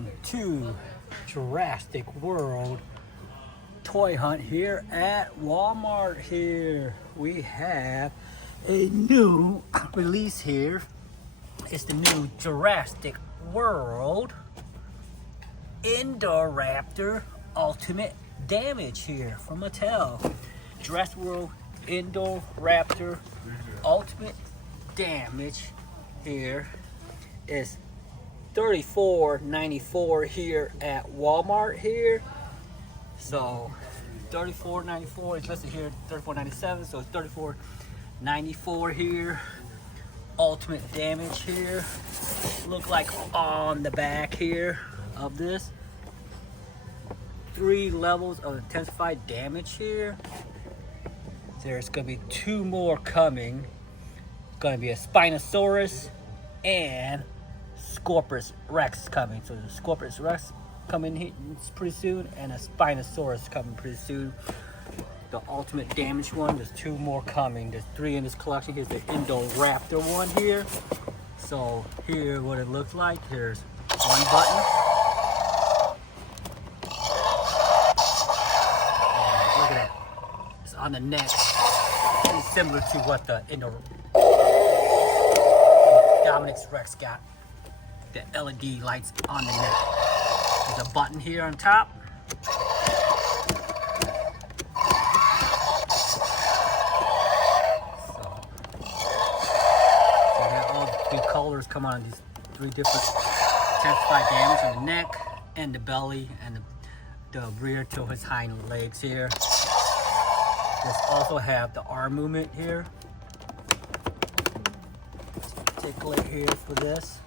welcome to Jurassic World Toy Hunt here at Walmart. Here we have a new release here. It's the new Jurassic World Indoraptor Ultimate Damage here from Mattel. Jurassic World Indoraptor Ultimate Damage here is $34.94 here at Walmart here. So $34.94, it's listed here $34.97, so it's $34.94 here. Ultimate Damage here. Look like on the back here of this, 3 levels of intensified damage here. There's gonna be 2 more coming. Gonna be a Spinosaurus and Scorpius Rex coming. So the Scorpius Rex coming here pretty soon, and a Spinosaurus coming pretty soon. The Ultimate Damage one, there's 2 more coming. There's 3 in this collection. Here's the Indoraptor one here. So here what it looks like. Here's one button. And look at that. It's on the neck. It's similar to what the Dominic's Rex got. The LED lights on the neck. There's a button here on top. So you got all the 3 colors come on these 3 different intensified damage on the neck and the belly and the rear to his hind legs here. This also have the arm movement here. Articulate here for this.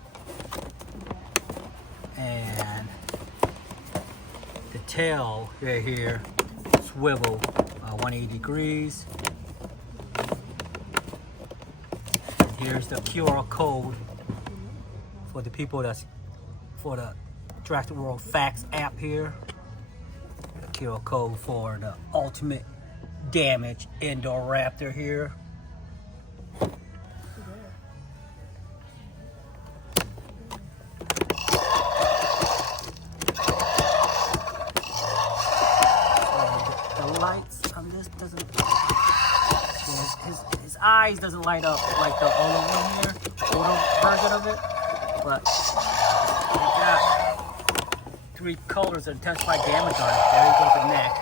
And the tail right here, swivel 180 degrees. And here's the QR code for the people for the Jurassic World Facts app here. The QR code for the Ultimate Damage Indoraptor here. Lights on this doesn't, his eyes doesn't light up like the older one here, older version of it, but we got 3 colors of intensified damage on it. There you go, the neck.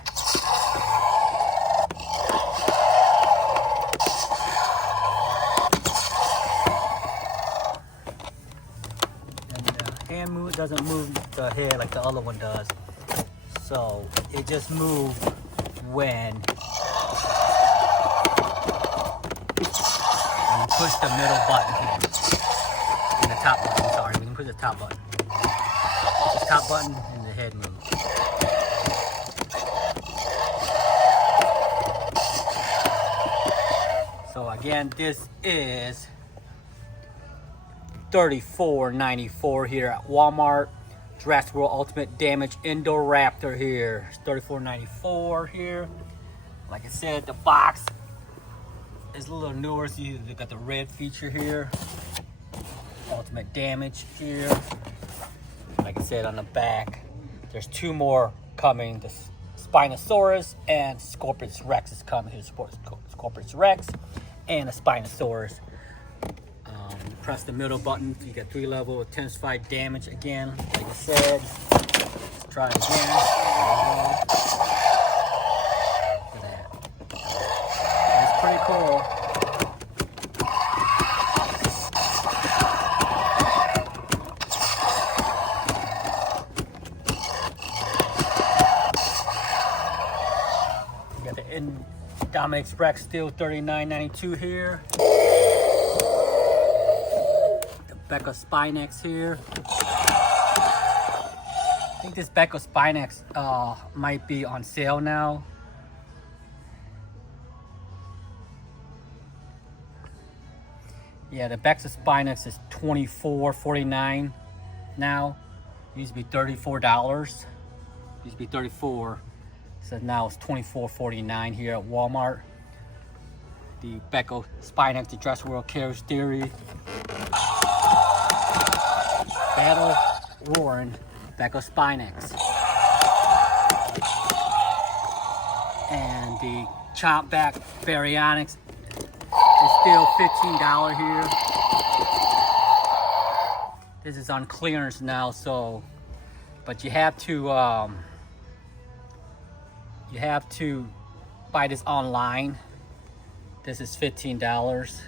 And the hand move doesn't move the head like the other one does, so it just moves when you push the middle button here. And the top button, sorry, we can push the top button. Push the top button and the head moves. So again, this is $34.94 here at Walmart. Jurassic World Ultimate Damage Indoraptor here. It's $34.94 here. Like I said, the box is a little newer, so you got the red feature here. Ultimate Damage here. Like I said, on the back, there's 2 more coming. The Spinosaurus and Scorpius Rex is coming here. Scorpius Rex and a Spinosaurus. Press the middle button, you get 3 level intensified damage again. Like I said, let's try it again. Look at that. That's pretty cool. You got the Dominic's Rex still $39.92 here. Becca Spinex here. I think this Becca Spinex might be on sale now. Yeah, the Becca Spinex is $24.49 now. It used to be $34. Used to be $34. So now it's $24.49 here at Walmart. The Becca Spinex, the Jurassic World Chaos Theory. Battle Roaring Speckle Spinax. And the Chomp Back Baryonyx is still $15 here. This is on clearance now, so, but you have to buy this online. This is $15.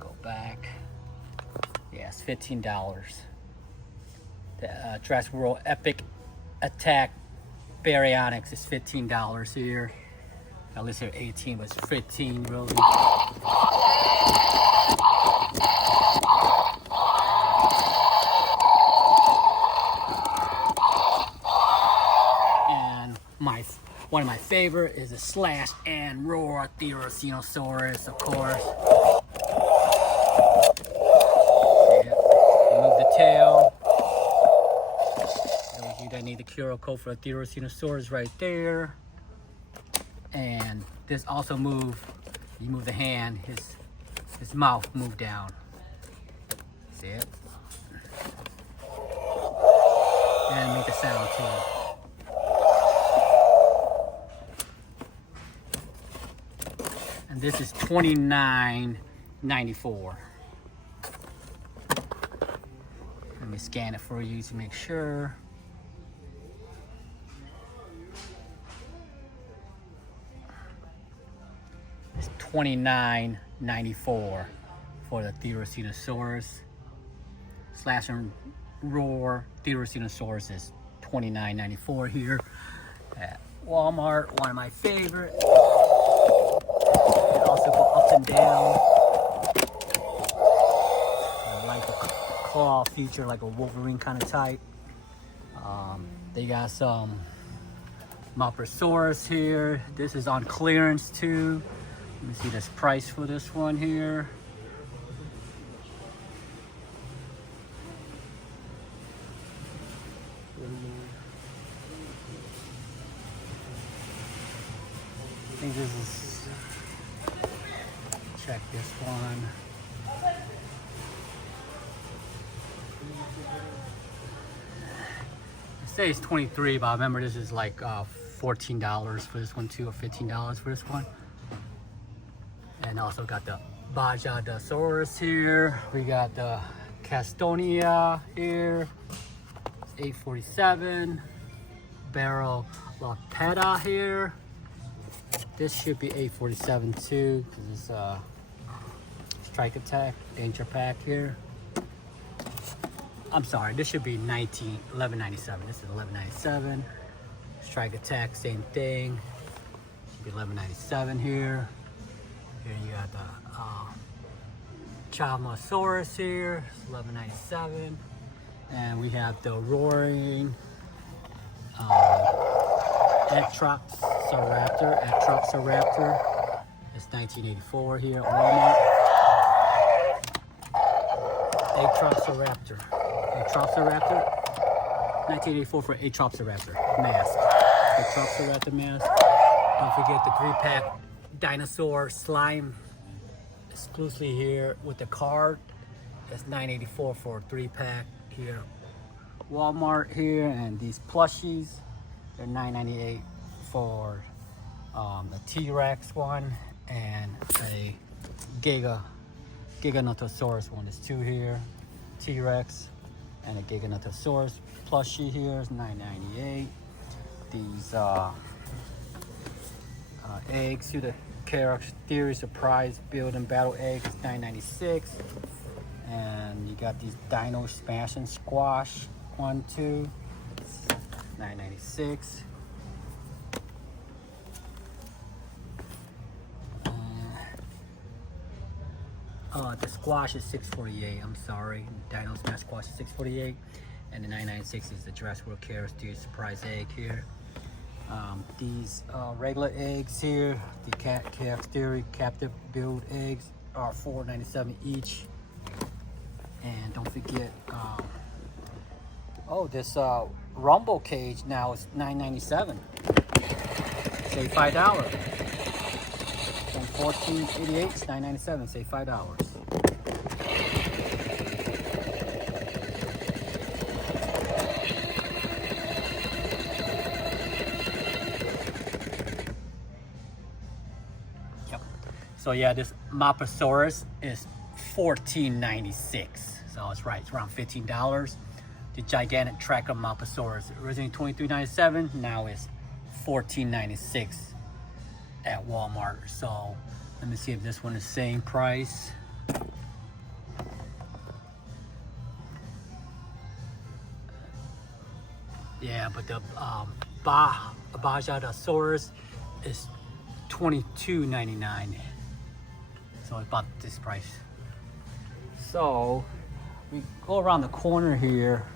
Go back. Yes, $15. The Jurassic World Epic Attack Baryonyx is $15 here. I listed 18, but it's 15 really. And one of my favorite is a Slash and Roar Therizinosaurus, of course. Remove the tail. Those of you that need the QR code for a Therizinosaurus right there. And this also you move the hand, his mouth moved down. See it? And make the sound too. And this is $29.94. Let me scan it for you to make sure. It's $29.94 for the Therizinosaurus. Slash and Roar Therizinosaurus is $29.94 here at Walmart. One of my favorites. They also go up and down. I like the claw feature, like a Wolverine kind of type. They got some MonsterVerse here. This is on clearance too. Let me see this price for this one here. I think this is, check this one. It says 23, but I remember this is like $14 for this one too, or $15 for this one. And also got the Bajadasaurus here. We got the Castonia here. It's $8.47. Barrel Lapetta here. This should be $8.47 too, because it's Strike Attack, Danger Pack here. I'm sorry, this should be $11.97. This is $11.97. Strike Attack, same thing. Should be $11.97 here. Here you got the Chalmasaurus here, it's $11.97. And we have the Roaring Ectropsaraptor. It's $19.84 here at Walmart. Ectropsaraptor, $19.84 for Ectropsaraptor mask. Ectropsaraptor mask. Don't forget the 3-pack Dinosaur slime exclusively here with the card. That's $9.84 for a 3-pack here. Walmart here, and these plushies, they're $9.98 for the T-Rex one and a Giganotosaurus one. There's 2 here, T-Rex and a Giganotosaurus plushie here is $9.98. These eggs to the character theory surprise build and battle eggs, $9.96. And you got these Dino Smash and Squash 1, 2, $9.96. The Squash is $6.48. I'm sorry, Dino Smash Squash is $6.48, and the $9.96 is the Jurassic World Character Theory surprise egg here. These regular eggs here, the Character Theory captive build eggs are $4.97 each. And don't forget, this Rumble cage now is $9.97. Save $5. From $14.88 to $9.97. Save $5. So yeah, this Mappasaurus is $14.96. So it's right, it's around $15. The gigantic tracker Mappasaurus, originally $23.97, now it's $14.96 at Walmart. So let me see if this one is the same price. Yeah, but the Bajadasaurus is $22.99. So it's about this price. So we go around the corner here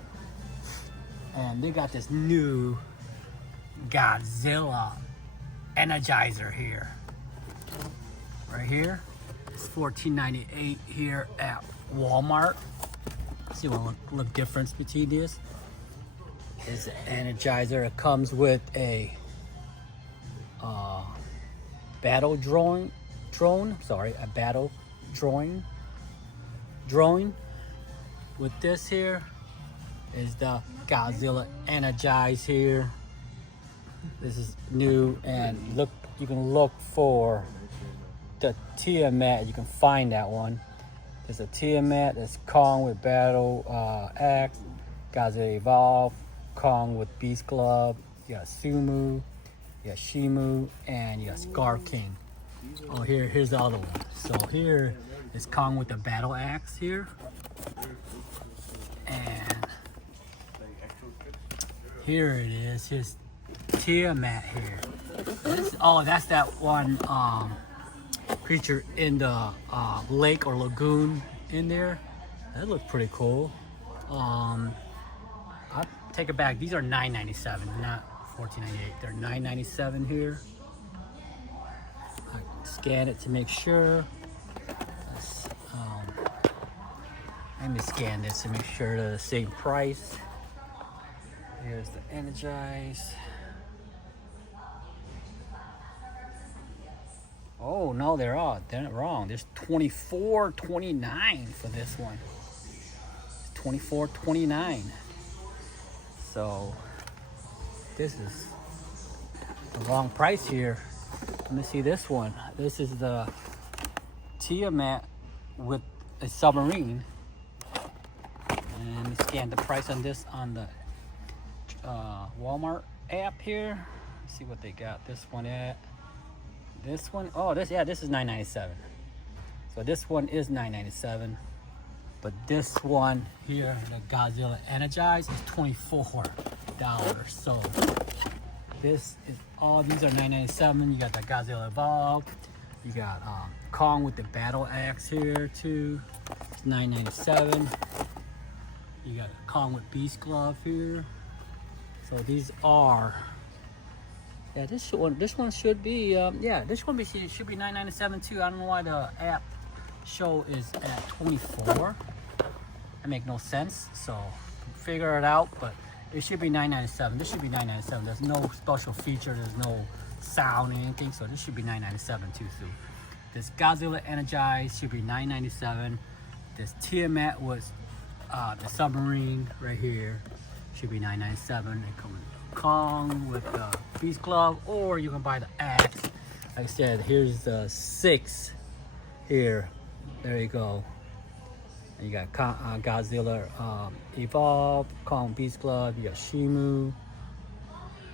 and they got this new Godzilla Energizer here. Right here. It's $14.98 here at Walmart. See what look difference between this. Is an Energizer. It comes with a battle drone. A battle drone. With this here is the Godzilla Energized here. This is new, and look, you can look for the TIAMAT. You can find that one. There's a TIAMAT. There's Kong with battle axe. Godzilla Evolve. Kong with Beast Club, you got Sumu, you got Shimu, and you got Scar King. Oh, here's the other one. So here is Kong with the battle axe here. And here it is, his TIAMAT here. Oh, that's that one creature in the lake or lagoon in there. That looked pretty cool. I'll take it back. These are $9.97, not $14.98. They're $9.97 here. I scan it to make sure. Let me scan this to make sure they're the same price. Here's the Energized. Oh no, they're wrong. There's $24.29 for this one. It's $24.29. So this is the wrong price here. Let me see this one. This is the TIAMAT with a submarine. And let me scan the price on this on the Walmart app here. Let's see what they got this one at. This one, oh, this is $9.97. So this one is $9.97. But this one here, the Godzilla Energized, is $24. So this is all, these are $9.97. You got the Godzilla Evolved. You got Kong with the battle axe here too. It's $9.97. You got Kong with Beast Glove here. So these are, yeah, this one should be, this one should be $9.97 too. I don't know why the app show is at 24. That make no sense, so figure it out, but it should be $9.97. This should be $9.97. There's no special feature, there's no sound or anything, so this should be $9.97 too. So this Godzilla Energized should be $9.97. This TIAMAT was the submarine right here, should be $9.97. They come with Kong with the Beast Glove, or you can buy the axe. Like I said, here's the 6 here. There you go. And you got Godzilla Evolve, Kong Beast Glove, you got Shimu,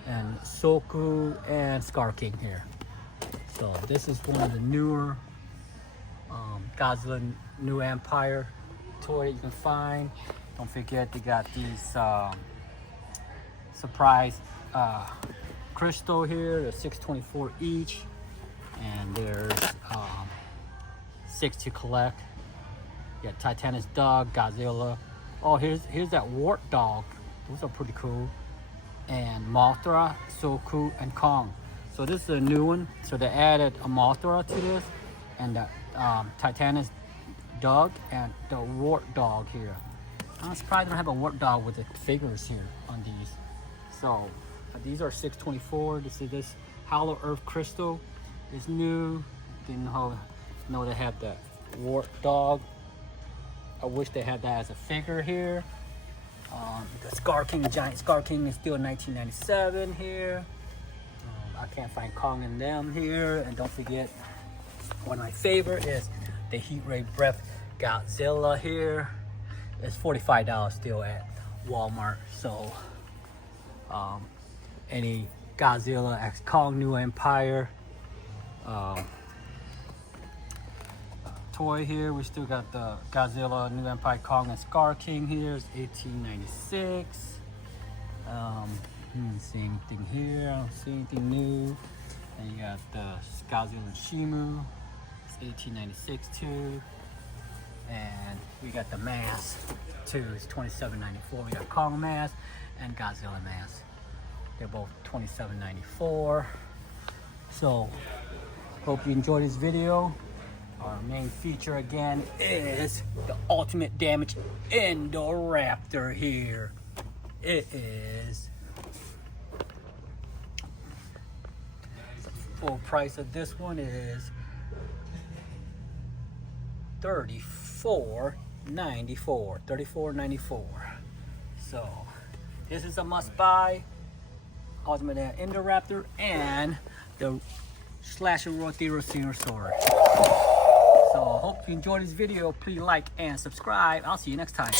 and Soku, and Scar King here. So this is one of the newer Godzilla New Empire toy you can find. Don't forget they got these surprise crystal here. They're $6.24 each, and there's 6 to collect. You got Titanus Dog, Godzilla. Oh, here's that Wart Dog. Those are pretty cool. And Mothra, Soku, and Kong. So this is a new one. So they added a Mothra to this, and the Titanus Dog and the Wart Dog here. I'm surprised they don't have a Wart Dog with the figures here on these. So these are $6.24. This Hollow Earth Crystal is new. Didn't know they had that Wart Dog. I wish they had that as a figure here. The Scar King, Giant Scar King is still $19.97 here. I can't find Kong and them here. And don't forget One of my favorite is the Heat Ray Breath Godzilla here. It's $45 still at Walmart. So any Godzilla X Kong New Empire toy here. We still got the Godzilla New Empire Kong and Scar King here. It's $18.96. See anything here? I don't see anything new. And you got the Godzilla Shimu. It's $18.96 too. And we got the mask too. It's $27.94. We got Kong mask and Godzilla mask. They're both $27.94. So hope you enjoyed this video. Our main feature again is the Ultimate Damage Indoraptor here. It is the full price of this one is $34.94. So this is a must buy. Ultimate Indoraptor and the Slasher Roar Therizinosaurus. So I hope you enjoyed this video. Please like and subscribe. I'll see you next time.